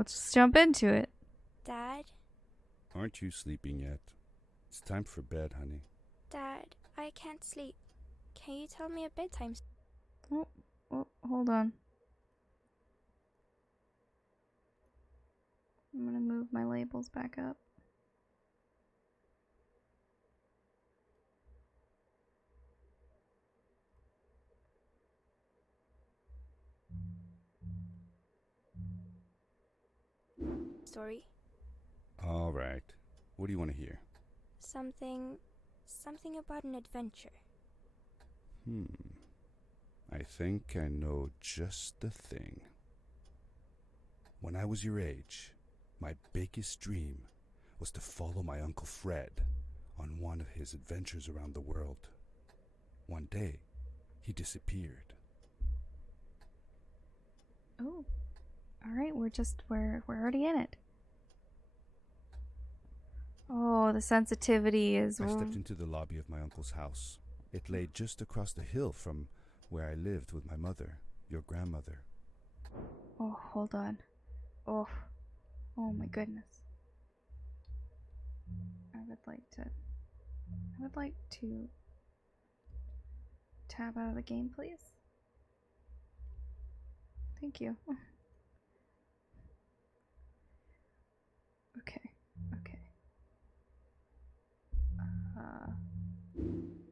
let's just jump into it. Dad? Aren't you sleeping yet? It's time for bed, honey. Dad, I can't sleep. Can you tell me a bedtime? Oh, hold on. I'm gonna move my labels back up. Story? All right. What do you want to hear? Something about an adventure. I think I know just the thing. When I was your age, my biggest dream was to follow my Uncle Fred on one of his adventures around the world. One day, he disappeared. Oh, all right. We're already in it. Oh, the sensitivity is. I stepped into the lobby of my uncle's house. It lay just across the hill from where I lived with my mother, your grandmother. Oh, hold on. Oh my goodness. I would like to tab out of the game, please. Thank you. Okay.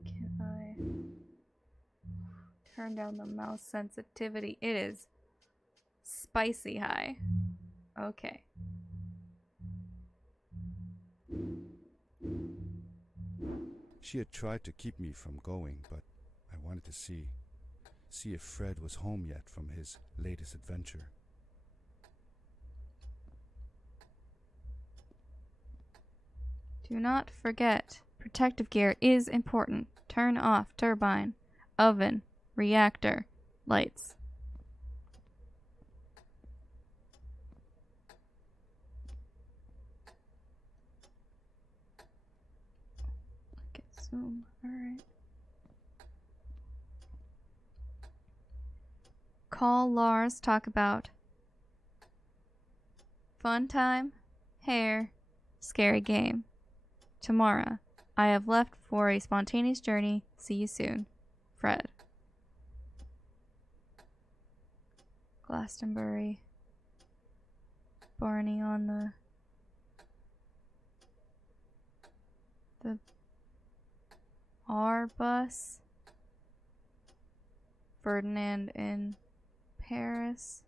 Can I turn down the mouse sensitivity? It is spicy high. Okay. She had tried to keep me from going, but I wanted to see if Fred was home yet from his latest adventure. Do not forget, protective gear is important. Turn off turbine, oven, reactor, lights. Get zoom. Alright. Call Lars, talk about fun time, hair, scary game. Tomorrow, I have left for a spontaneous journey. See you soon. Fred. Glastonbury. Barney on the R bus. Ferdinand in Paris.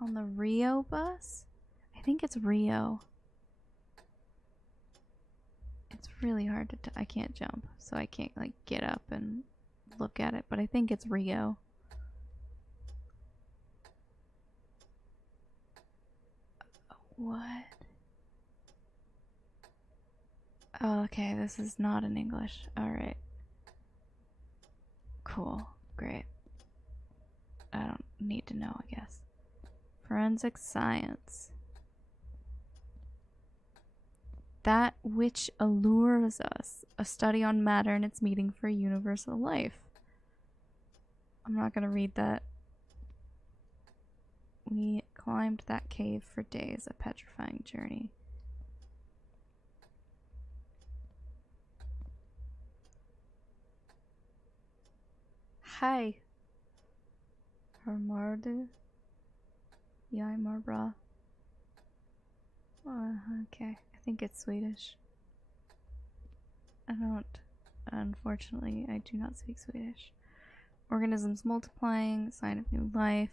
On the Rio bus? I think it's Rio. It's really hard to I can't jump, so I can't like get up and look at it, but I think it's Rio. What? Oh, okay, this is not in English. Alright. Cool. Great. I don't need to know, I guess. Forensic science. That which allures us. A study on matter and its meaning for universal life. I'm not gonna read that. We climbed that cave for days, a petrifying journey. Hi. Hermardu? Yai Marbra. Okay. I think it's Swedish. Unfortunately, I do not speak Swedish. Organisms multiplying, sign of new life.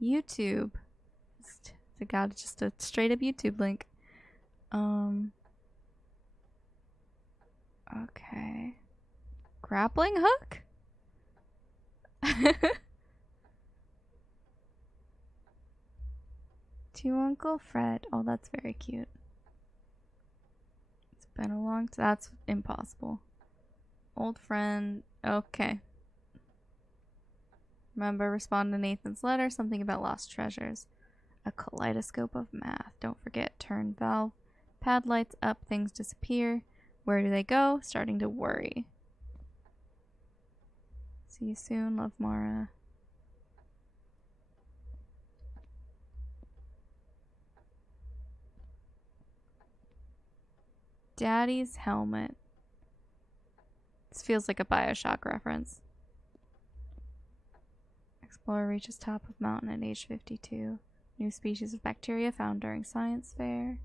YouTube. It's just a straight up YouTube link. Okay. Grappling hook? To Uncle Fred. Oh, that's very cute. It's been a long time. That's impossible. Old friend. Okay. Remember, respond to Nathan's letter. Something about lost treasures. A kaleidoscope of math. Don't forget, turn valve. Pad lights up, things disappear. Where do they go? Starting to worry. See you soon. Love, Mara. Daddy's helmet. This feels like a Bioshock reference. Explorer reaches top of mountain at age 52. New species of bacteria found during science fair.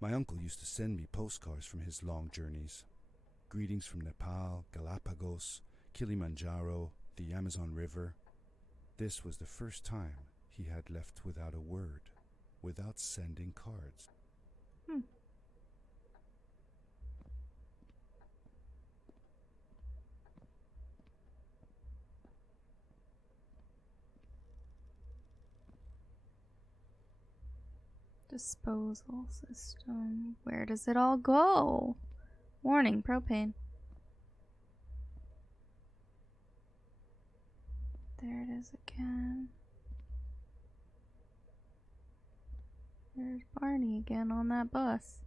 My uncle used to send me postcards from his long journeys. Greetings from Nepal, Galapagos, Kilimanjaro, the Amazon River. This was the first time he had left without a word, without sending cards. Disposal system. Where does it all go? Warning, propane. There it is again. There's Barney again on that bus.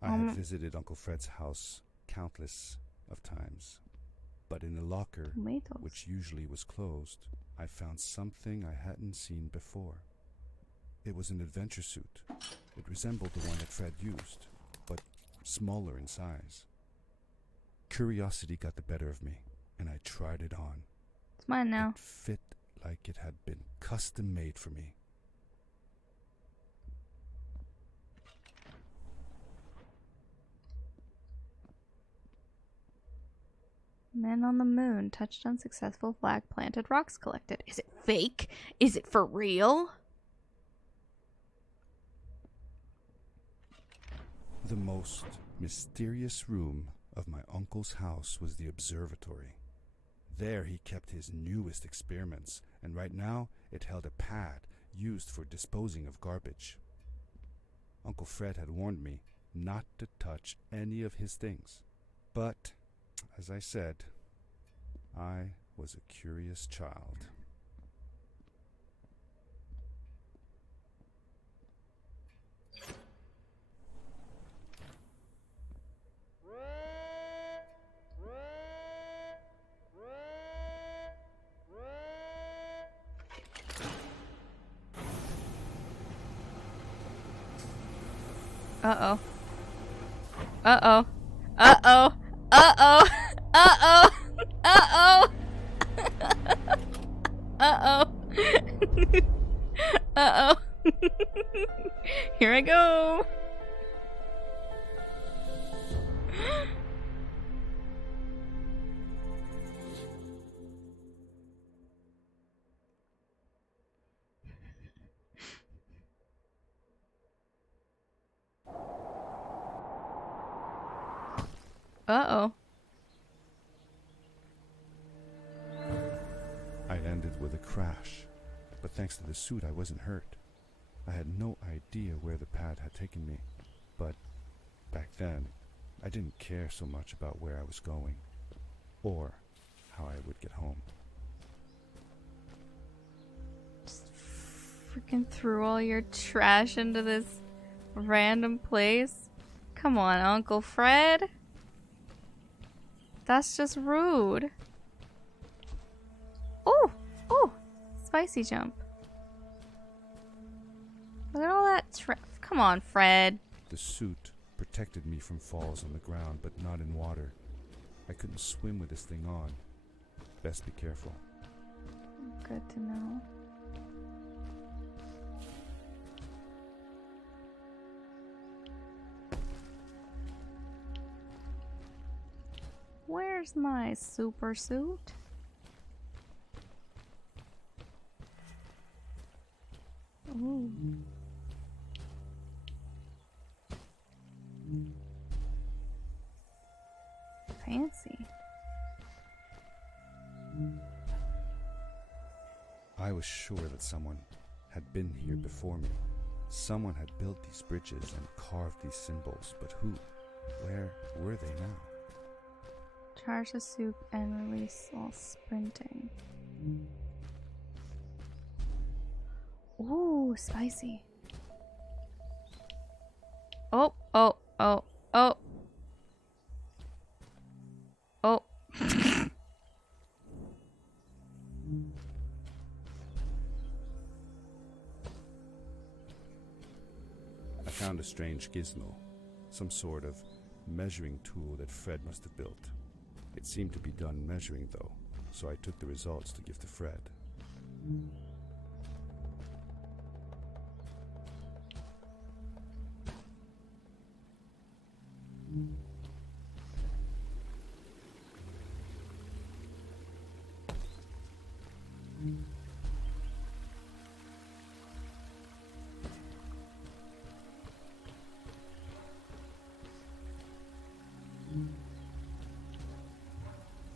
I had visited Uncle Fred's house countless of times, but in a locker, Tomatoes. which usually was closed, I found something I hadn't seen before. It was an adventure suit. It resembled the one that Fred used, but smaller in size. Curiosity got the better of me, and I tried it on. It's mine now. It fit like it had been custom made for me. Men on the moon touched unsuccessful flag planted, rocks collected. Is it fake? Is it for real? The most mysterious room of my uncle's house was the observatory. There he kept his newest experiments, and right now it held a pad used for disposing of garbage. Uncle Fred had warned me not to touch any of his things, but as I said, I was a curious child. Uh-oh. Uh-oh. Uh-oh. Uh-oh. Uh-oh. Uh-oh. Uh-oh. Uh-oh. Here I go. Uh-oh. I ended with a crash, but thanks to the suit I wasn't hurt. I had no idea where the pad had taken me, but back then I didn't care so much about where I was going, or how I would get home. Just freaking threw all your trash into this random place. Come on, Uncle Fred. That's just rude. Oh, oh, spicy jump. Look at all that trash. Come on, Fred. The suit protected me from falls on the ground, but not in water. I couldn't swim with this thing on. Best be careful. Good to know. Where's my super suit? Ooh. Fancy. I was sure that someone had been here before me. Someone had built these bridges and carved these symbols, but who? Where were they now? Charge the soup and release while sprinting. Ooh, spicy. Oh, oh, oh, oh. Oh. found a strange gizmo, some sort of measuring tool that Fred must have built. It seemed to be done measuring though, so I took the results to give to Fred.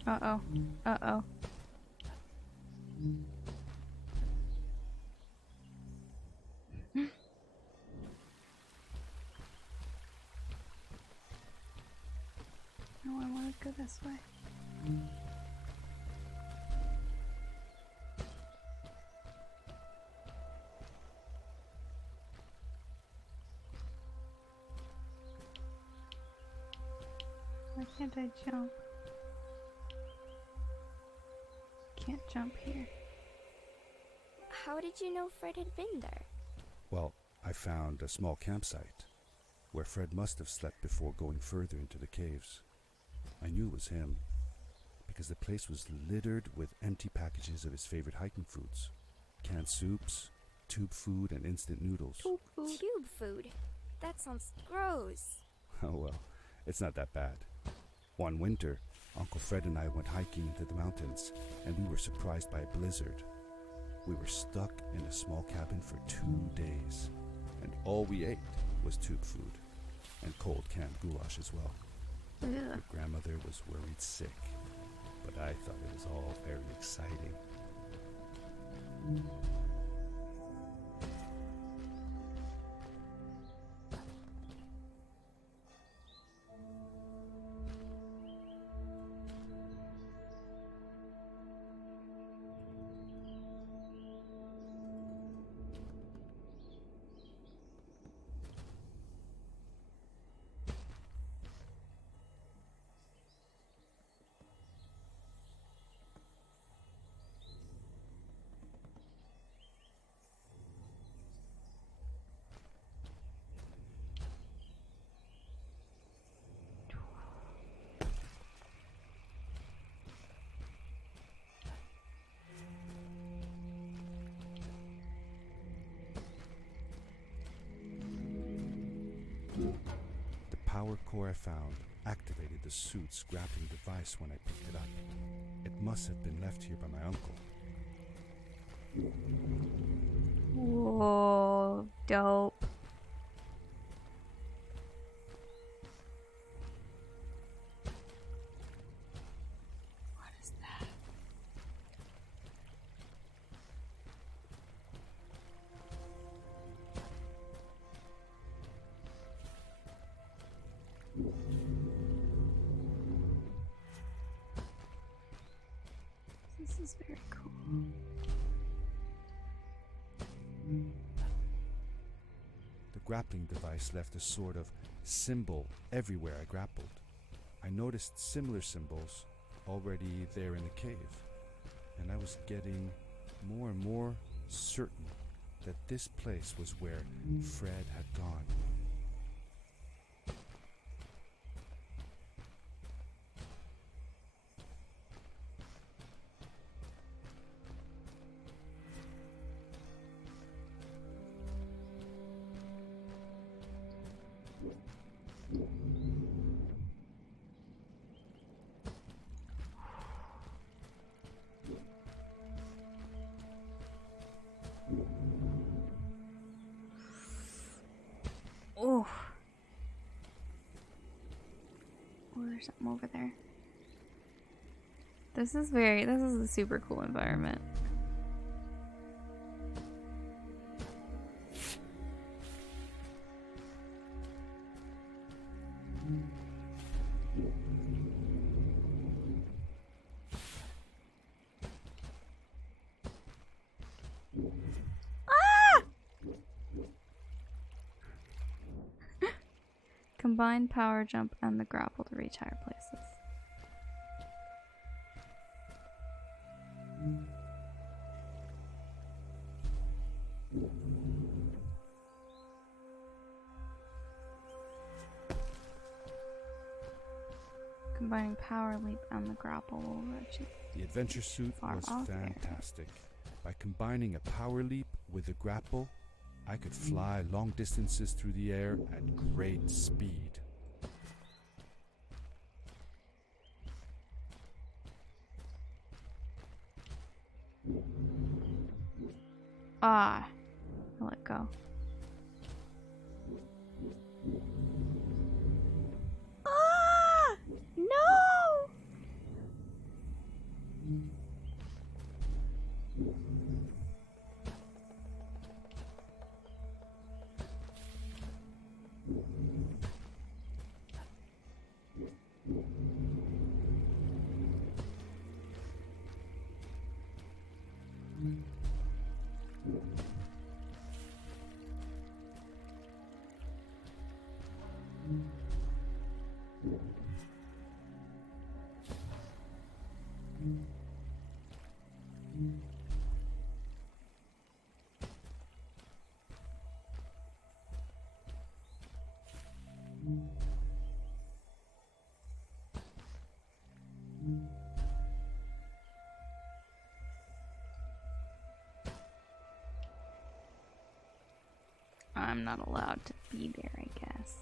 Uh-oh. Uh-oh. No, I want to go this way. Why can't I jump? Can't jump here. How did you know Fred had been there? Well, I found a small campsite where Fred must have slept before going further into the caves. I knew it was him because the place was littered with empty packages of his favorite hiking foods. Canned soups, tube food, and instant noodles. Tube food? That sounds gross. Oh well, it's not that bad. One winter, Uncle Fred and I went hiking into the mountains, and we were surprised by a blizzard. We were stuck in a small cabin for 2 days, and all we ate was tube food, and cold canned goulash as well. Ugh. Your grandmother was worried sick, but I thought it was all very exciting. The power core I found activated the suit's grappling device when I picked it up. It must have been left here by my uncle. Whoa, dope. What is that? This is very cool. The grappling device left a sort of symbol everywhere I grappled. I noticed similar symbols already there in the cave, and I was getting more and more certain that this place was where Fred had gone. Oh. Oh, there's something over there. This is a super cool environment. Combine power jump and the grapple to reach higher places. Combining power leap and the grapple will let you. The adventure suit Far was off area. fantastic. By combining a power leap with a grapple, I could fly long distances through the air at great speed. Ah, I let go. Ah! No! I'm not allowed to be there, I guess.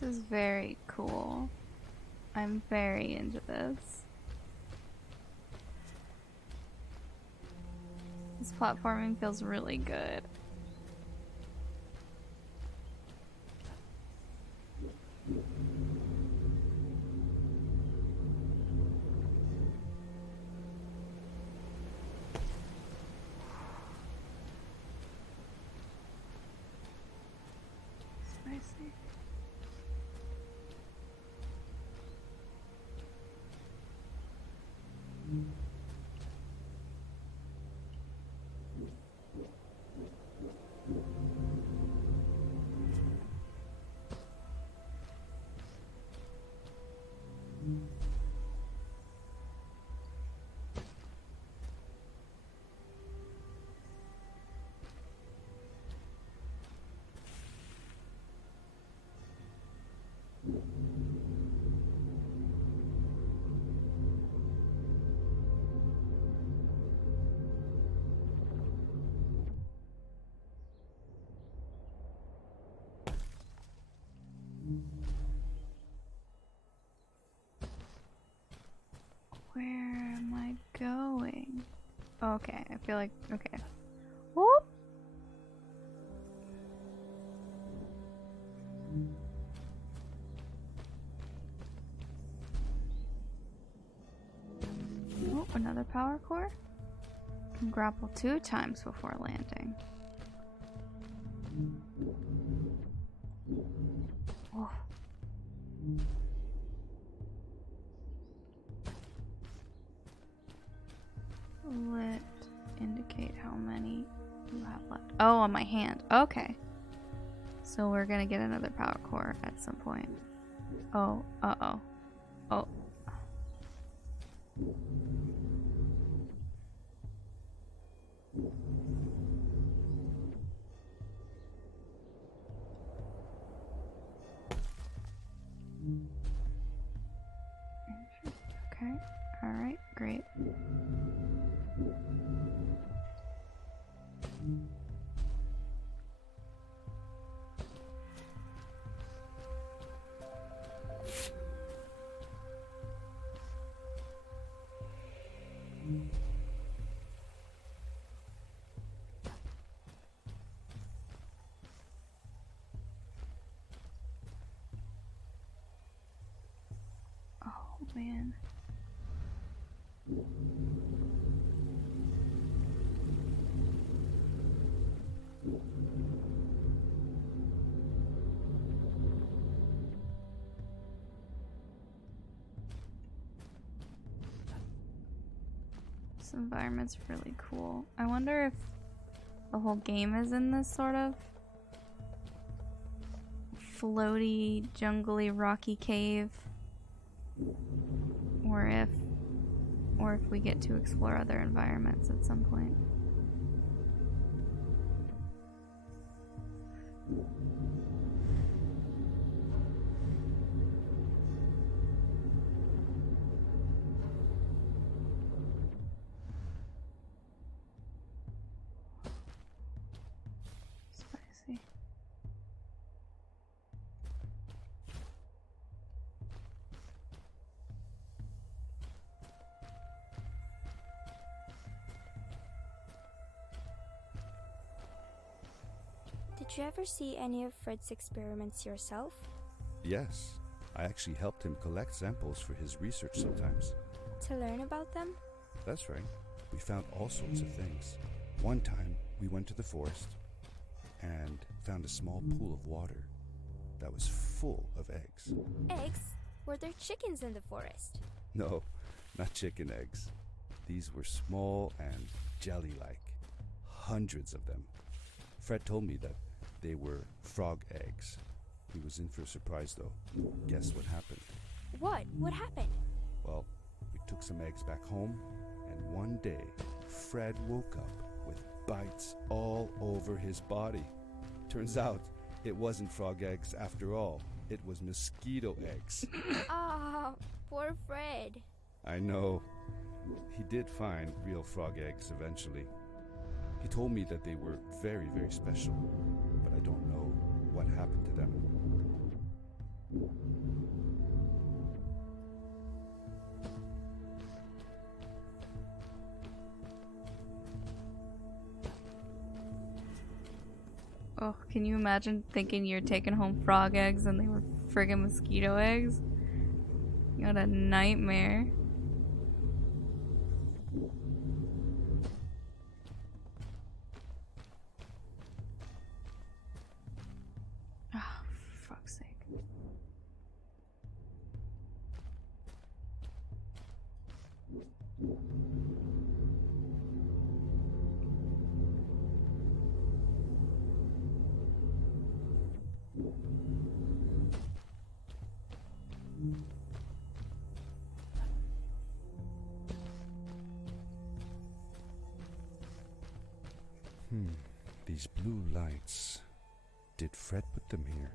This is very cool. I'm very into this. This platforming feels really good. Spicy. Where am I going? Okay, I feel like, okay. Whoop! Oh, another power core. Can grapple 2 times before landing. Oh. Let indicate how many you have left. Oh, on my hand. Okay. So we're gonna get another power core at some point. Oh, uh-oh. Oh. Okay. Alright, great. Oh man. This environment's really cool. I wonder if the whole game is in this sort of floaty, jungly, rocky cave, or if we get to explore other environments at some point. Spicy. Did you ever see any of Fred's experiments yourself? Yes, I actually helped him collect samples for his research sometimes. To learn about them? That's right. We found all sorts of things. One time, we went to the forest and found a small pool of water that was full of eggs. Eggs? Were there chickens in the forest? No, not chicken eggs. These were small and jelly-like. Hundreds of them. Fred told me that they were frog eggs. He was in for a surprise, though. Guess what happened? What? What happened? Well, we took some eggs back home, and one day, Fred woke up with bites all over his body. Turns out, it wasn't frog eggs after all. It was mosquito eggs. Ah, poor Fred. I know. He did find real frog eggs eventually. He told me that they were very, very special, but I don't know what happened to them. Oh, can you imagine thinking you're taking home frog eggs and they were friggin' mosquito eggs? You got a nightmare. Oh, for fuck's sake. These blue lights. Did Fred put them here?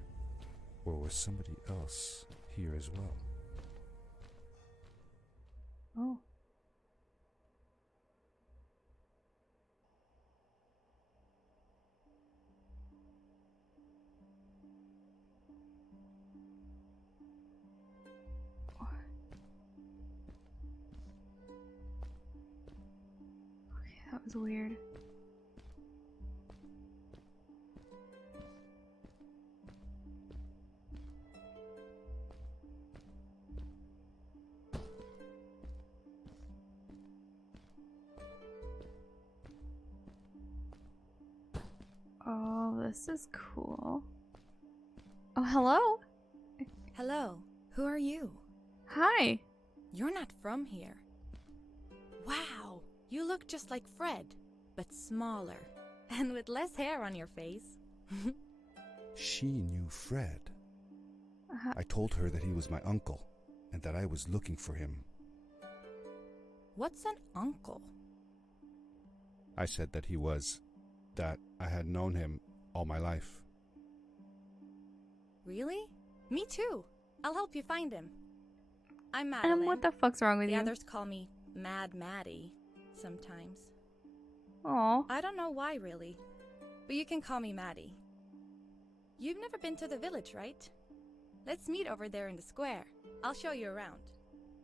Or was somebody else here as well? Oh. Okay, that was weird. Oh, this is cool. Oh, hello. Hello, who are you? Hi. You're not from here. Wow, you look just like Fred, but smaller, and with less hair on your face. She knew Fred. I told her that he was my uncle, and that I was looking for him. What's an uncle? I said that I had known him all my life. Really? Me too. I'll help you find him. I'm Madeline. And what the fuck's wrong with The you? others call me Mad Maddie sometimes. Aw. I don't know why, really. But you can call me Maddie. You've never been to the village, right? Let's meet over there in the square. I'll show you around.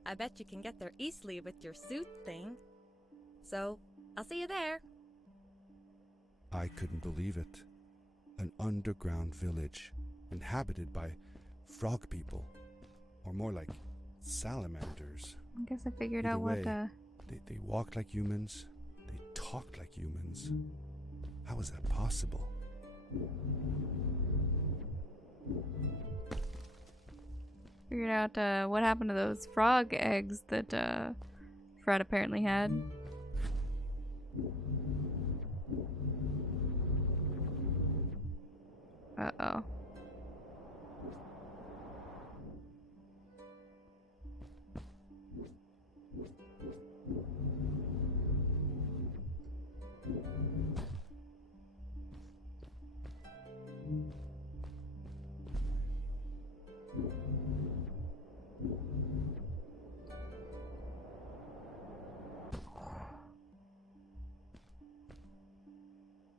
I bet you can get there easily with your suit thing. So, I'll see you there. I couldn't believe it. An underground village inhabited by frog people, or more like salamanders. I guess I figured Either out what way, They walked like humans. They talked like humans. How is that possible? figured out what happened to those frog eggs that Fred apparently had. Uh-oh.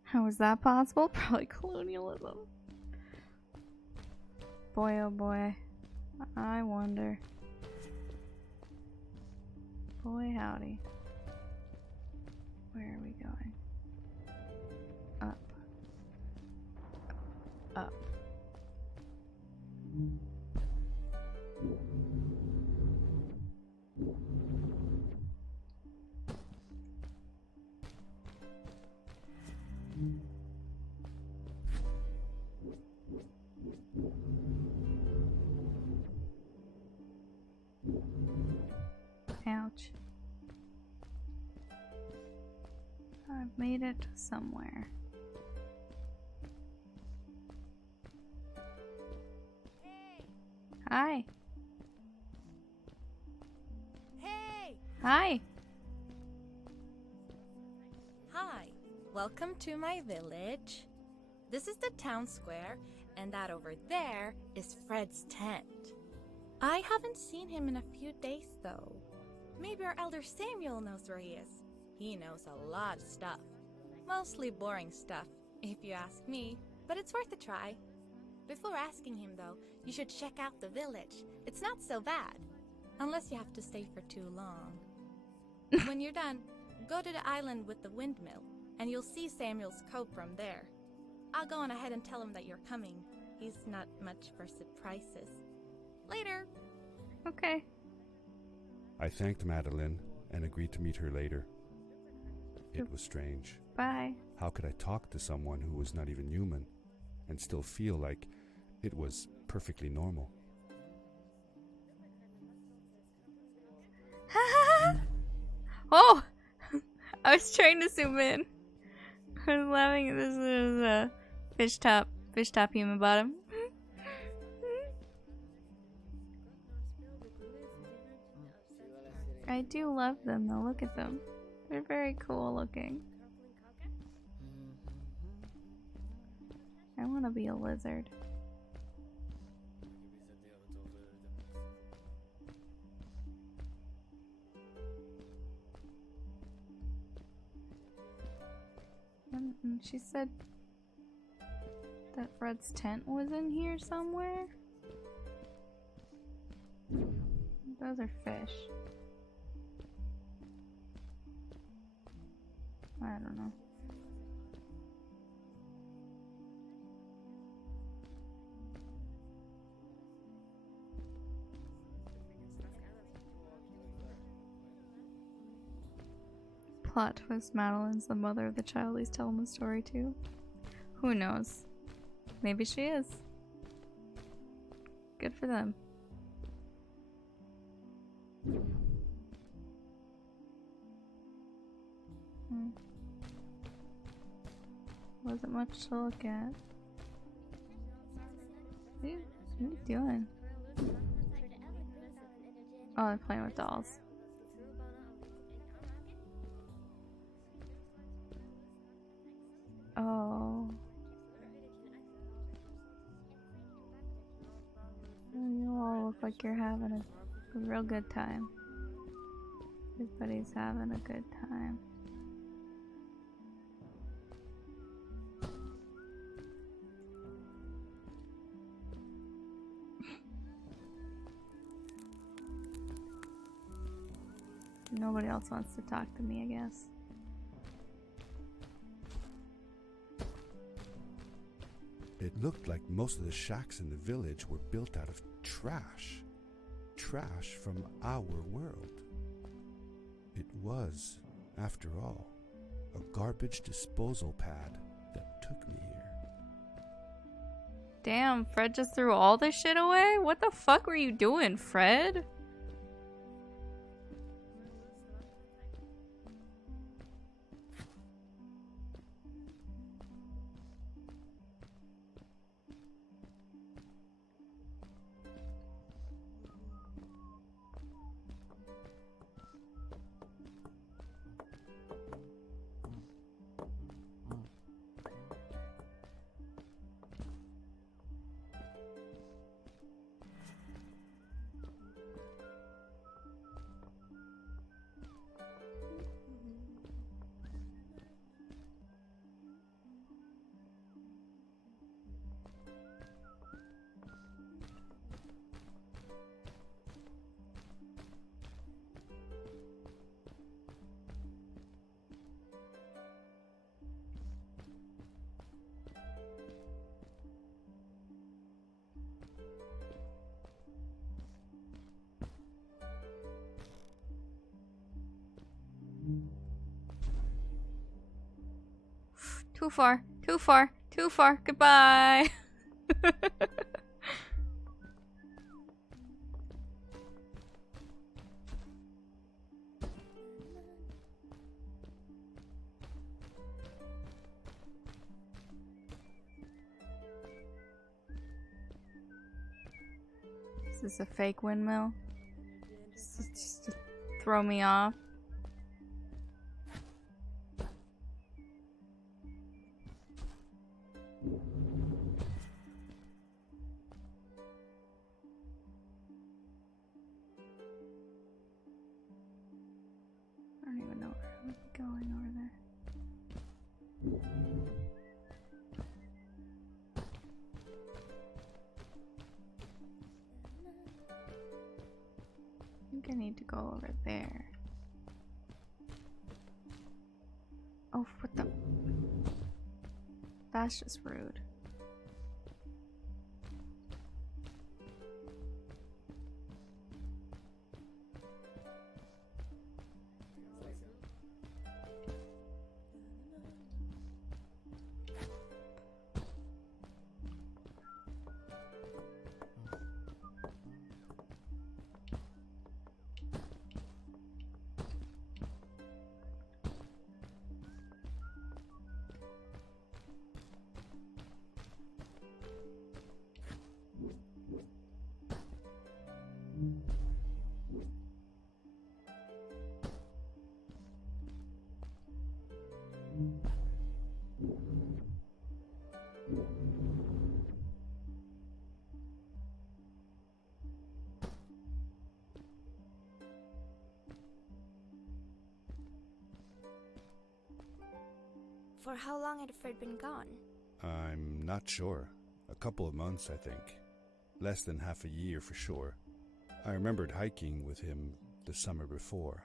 How is that possible? Probably colonialism. Boy, oh boy. I wonder. Boy, howdy. Where are we going? Up. Up. Ouch. I've made it somewhere. Hi. Hey! Hi. Hi. Welcome to my village. This is the town square, and that over there is Fred's tent. I haven't seen him in a few days, though. Maybe our elder Samuel knows where he is. He knows a lot of stuff. Mostly boring stuff, if you ask me, but it's worth a try. Before asking him, though, you should check out the village. It's not so bad. Unless you have to stay for too long. When you're done, go to the island with the windmill, and you'll see Samuel's cove from there. I'll go on ahead and tell him that you're coming. He's not much for surprises. Later! Okay. I thanked Madeline and agreed to meet her later. It was strange. Bye. How could I talk to someone who was not even human and still feel like it was perfectly normal? Oh! I was trying to zoom in. I was laughing at this. Is a fish top human bottom. I do love them though. Look at them. They're very cool looking. I want to be a lizard. And she said that Fred's tent was in here somewhere. Those are fish. I don't know. Plot twist, Madeline's the mother of the child he's telling the story to. Who knows? Maybe she is. Good for them. Wasn't much to look at. What are you doing? Oh, they're playing with dolls. like you're having a real good time. Everybody's having a good time. Nobody else wants to talk to me, I guess. It looked like most of the shacks in the village were built out of trash. Trash from our world. It was, after all, a garbage disposal pad that took me here. Damn, Fred just threw all this shit away? What the fuck were you doing, Fred? Too far, too far, too far. Goodbye. Is this a fake windmill? Just to throw me off. I don't even know where I would be going over there. I think I need to go over there. Oh, what the? That's just rude. For how long had Fred been gone? I'm not sure. A couple of months, I think. Less than half a year for sure. I remembered hiking with him the summer before,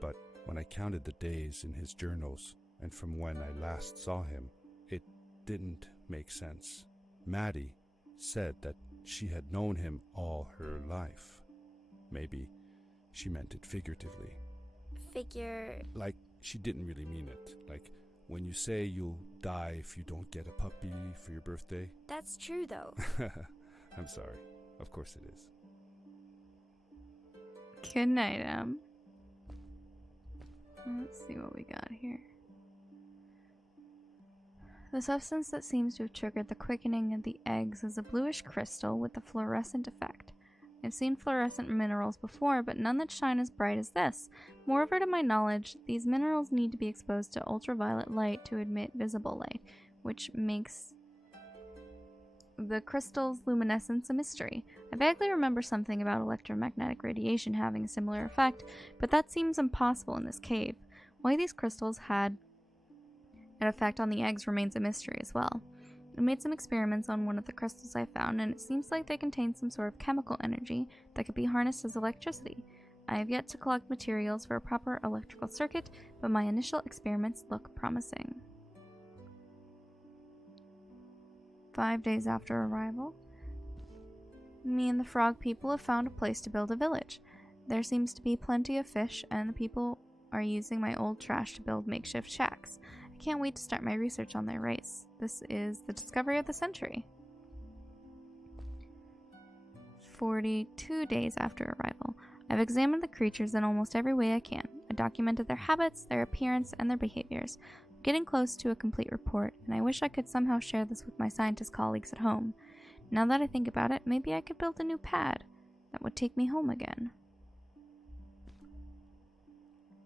but when I counted the days in his journals and from when I last saw him, it didn't make sense. Maddie said that she had known him all her life. Maybe she meant it figuratively. Like, she didn't really mean it. Like, when you say you'll die if you don't get a puppy for your birthday. That's true, though. I'm sorry. Of course it is. Good night, Em. Let's see what we got here. The substance that seems to have triggered the quickening of the eggs is a bluish crystal with a fluorescent effect. I've seen fluorescent minerals before, but none that shine as bright as this. Moreover, to my knowledge, these minerals need to be exposed to ultraviolet light to emit visible light, which makes the crystal's luminescence a mystery. I vaguely remember something about electromagnetic radiation having a similar effect, but that seems impossible in this cave. Why these crystals had an effect on the eggs remains a mystery as well. I made some experiments on one of the crystals I found, and it seems like they contain some sort of chemical energy that could be harnessed as electricity. I have yet to collect materials for a proper electrical circuit, but my initial experiments look promising. 5 days after arrival, me and the frog people have found a place to build a village. There seems to be plenty of fish, and the people are using my old trash to build makeshift shacks. I can't wait to start my research on their race. This is the discovery of the century. 42 days after arrival. I've examined the creatures in almost every way I can. I documented their habits, their appearance, and their behaviors. I'm getting close to a complete report, and I wish I could somehow share this with my scientist colleagues at home. Now that I think about it, maybe I could build a new pad that would take me home again.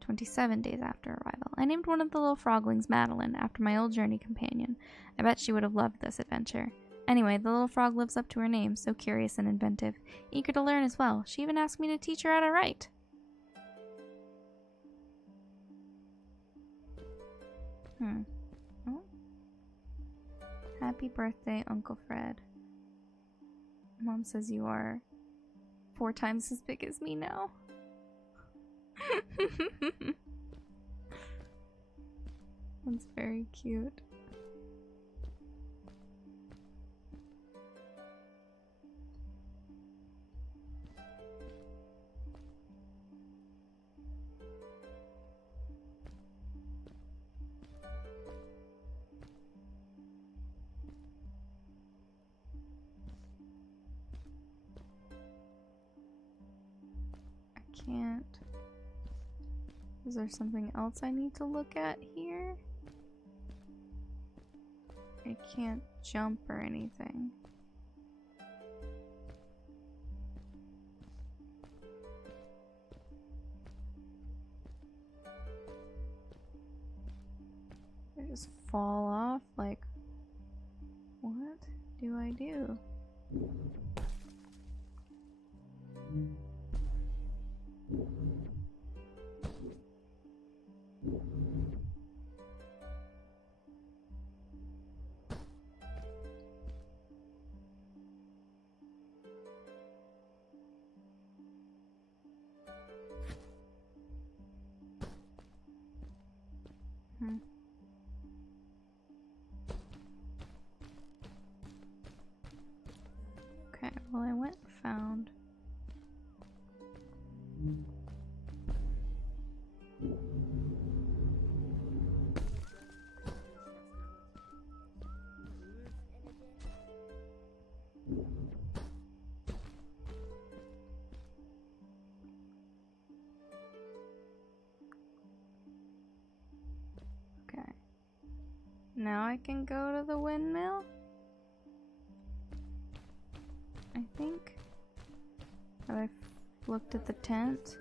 27 days after arrival. I named one of the little froglings Madeline, after my old journey companion. I bet she would have loved this adventure. Anyway, the little frog lives up to her name, so curious and inventive. Eager to learn as well. She even asked me to teach her how to write. Oh. Happy birthday, Uncle Fred. Mom says you are 4 times as big as me now. That's very cute. I can't. Is there something else I need to look at here? I can't jump or anything. I just fall off, like, what do I do? Okay, well I went and found. Okay. Now I can go to the windmill? I think. Have I looked at the tent?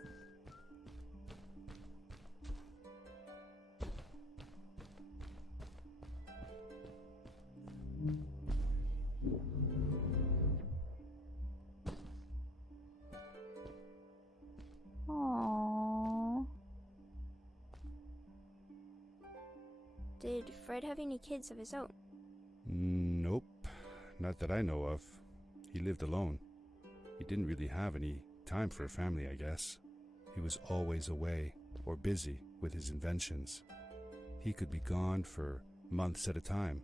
Aww. Did Fred have any kids of his own? Nope, not that I know of. He lived alone. He didn't really have any time for a family, I guess. He was always away or busy with his inventions. He could be gone for months at a time.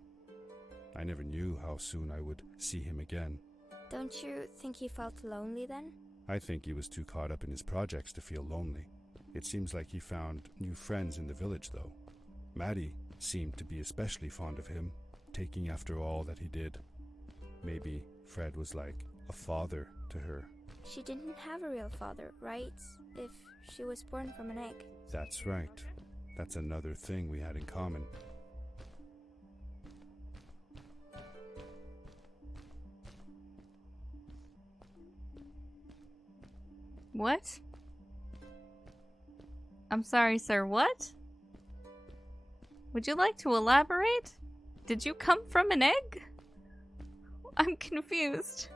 I never knew how soon I would see him again. Don't you think he felt lonely then? I think he was too caught up in his projects to feel lonely. It seems like he found new friends in the village, though. Maddie seemed to be especially fond of him, taking after all that he did. Maybe Fred was like a father to her. She didn't have a real father, right? If she was born from an egg. That's right. That's another thing we had in common. What? I'm sorry, sir, what? Would you like to elaborate? Did you come from an egg? I'm confused.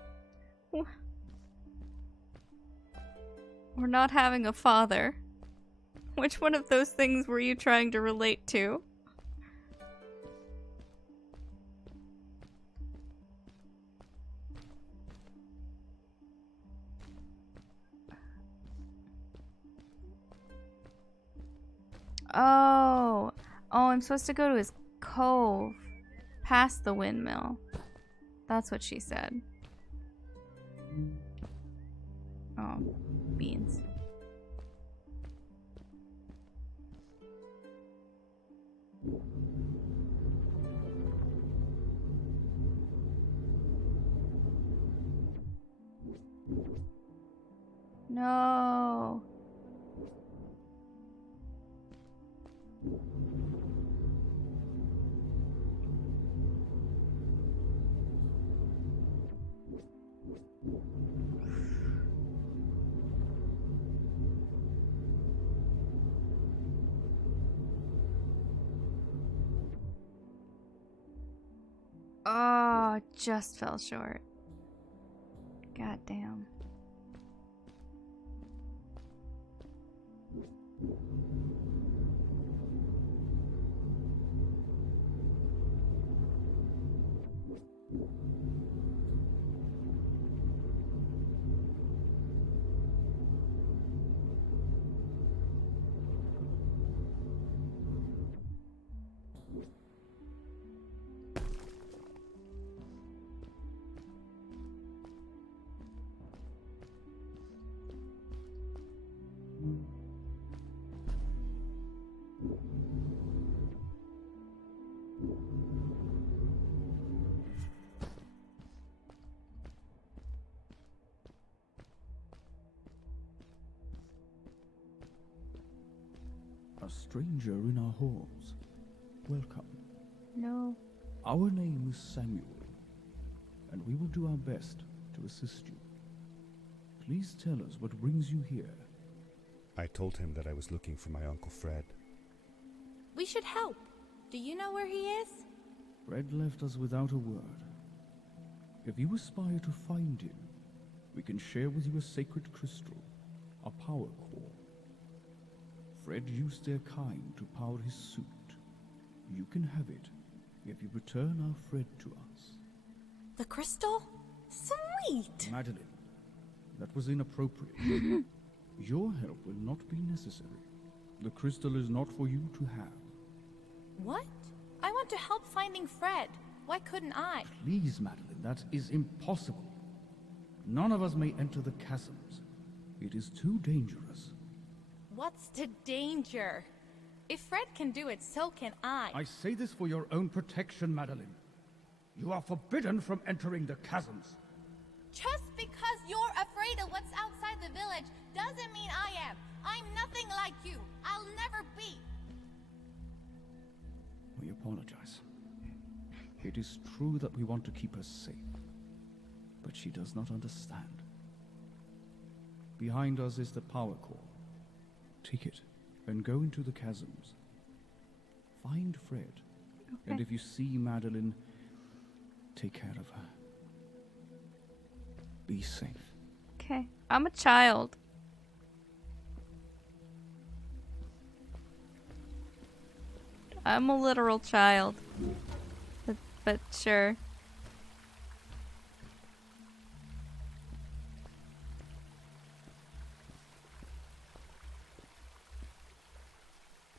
Or not having a father. Which one of those things were you trying to relate to? Oh. Oh, I'm supposed to go to his cove. Past the windmill. That's what she said. Oh, beans. No. Oh, just fell short. God damn. A stranger in our halls. Welcome. No. Our name is Samuel, and we will do our best to assist you. Please tell us what brings you here. I told him that I was looking for my Uncle Fred. We should help. Do you know where he is? Fred left us without a word. If you aspire to find him, we can share with you a sacred crystal, a power core. Fred used their kind to power his suit. You can have it if you return our Fred to us. The crystal? Sweet! Madeline, that was inappropriate. Your help will not be necessary. The crystal is not for you to have. What? I want to help finding Fred. Why couldn't I? Please, Madeline, that is impossible. None of us may enter the chasms. It is too dangerous. What's the danger? If Fred can do it, so can I. I say this for your own protection, Madeline. You are forbidden from entering the chasms. Just because you're afraid of what's outside the village doesn't mean I am. I'm nothing like you. I'll never be. We apologize. It is true that we want to keep her safe, but she does not understand. Behind us is the power core. Take it and go into the chasms. Find Fred, and if you see Madeline, take care of her. Be safe. Okay. I'm a child. I'm a literal child. But sure.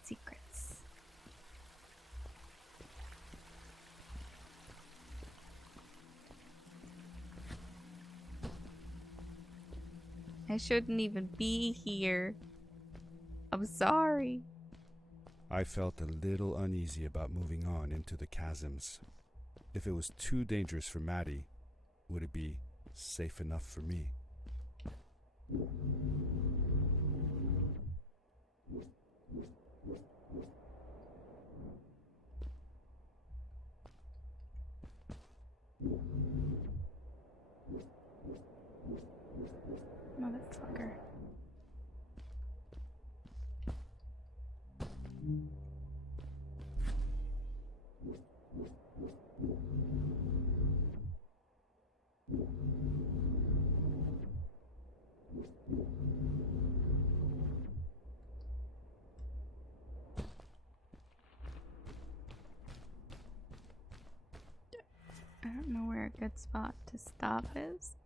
Secrets. I shouldn't even be here. I'm sorry. I felt a little uneasy about moving on into the chasms. If it was too dangerous for Maddie, would it be safe enough for me? Motherfucker. good spot to stop is.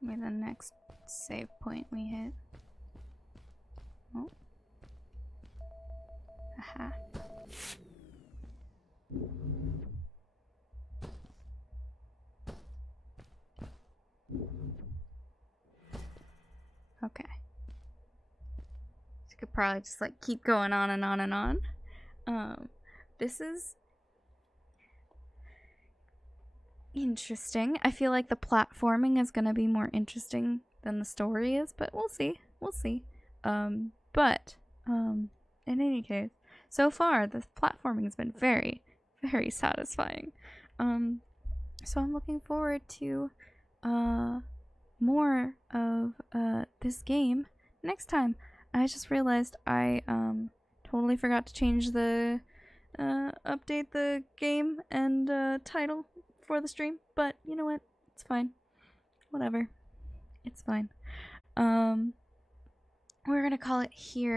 With the next save point we hit. Oh. Aha. Okay. So you could probably just like keep going on and on and on. This is interesting. I feel like the platforming is gonna be more interesting than the story is, but we'll see. We'll see. In any case, so far the platforming has been very, very satisfying. So I'm looking forward to more of this game next time. I just realized I totally forgot to change the update the game and title for the stream, but you know what? It's fine. Whatever. It's fine. We're gonna call it here.